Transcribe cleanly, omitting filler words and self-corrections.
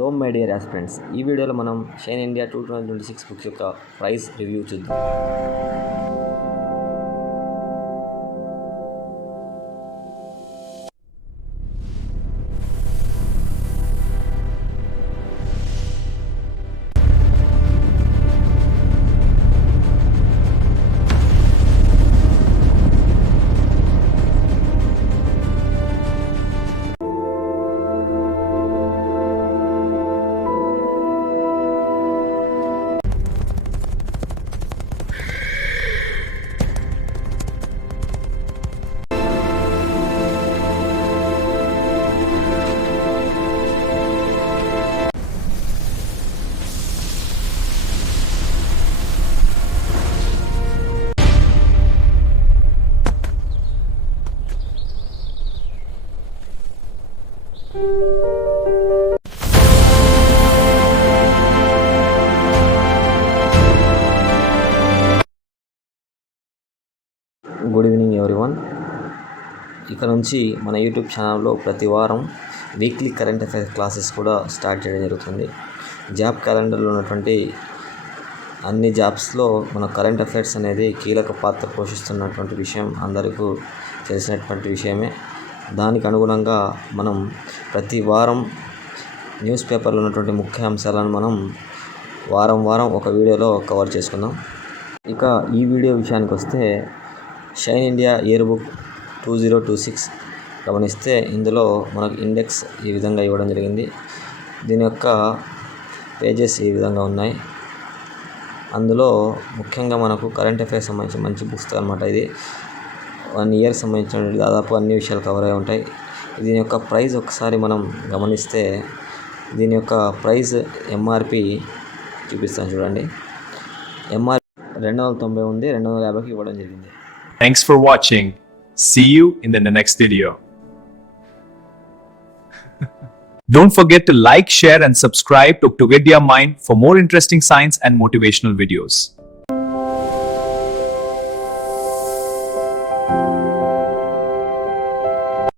Hello my dear aspirants, ఈ వీడియోలో మనం షైన్ ఇండియా 2026 బుక్స్ యొక్క ప్రైస్ రివ్యూ చూద్దాం. Good evening everyone. ఇక నుంచి మన యూట్యూబ్ ఛానల్లో ప్రతి వారం వీక్లీ కరెంట్ అఫైర్స్ క్లాసెస్ కూడా స్టార్ట్ చేయడం జరుగుతుంది. జాబ్ క్యాలెండర్లో ఉన్నటువంటి అన్ని జాబ్స్లో మన కరెంట్ అఫైర్స్ అనేది కీలక పాత్ర పోషిస్తున్నటువంటి విషయం అందరికీ తెలిసినటువంటి విషయమే. దానికి అనుగుణంగా మనం ప్రతి వారం న్యూస్ పేపర్లో ఉన్నటువంటి ముఖ్య అంశాలను మనం వారం ఒక వీడియోలో కవర్ చేసుకుందాం. ఇక ఈ వీడియో విషయానికి వస్తే షైన్ ఇండియా ఇయర్ బుక్ 2026 గమనిస్తే ఇందులో మనకు ఇండెక్స్ ఈ విధంగా ఇవ్వడం జరిగింది. దీని యొక్క పేజెస్ ఈ విధంగా ఉన్నాయి. అందులో ముఖ్యంగా మనకు కరెంట్ అఫైర్స్ సంబంధించి మంచి పుస్తకం అన్నమాట. ఇది 1 ఇయర్ సంబంధించిన దాదాపు అన్ని విషయాలు కవర్ అయి ఉంటాయి. దీని యొక్క ప్రైస్ ఒకసారి మనం గమనిస్తే దీని యొక్క ప్రైస్ ఎంఆర్పి చూపిస్తాను చూడండి. ఎంఆర్పి 290 ఉంది, 250కి ఇవ్వడం జరిగింది. Thanks for watching. See you in the next video. Don't forget to like, share and subscribe to Octovidia Mind for more interesting science and motivational videos.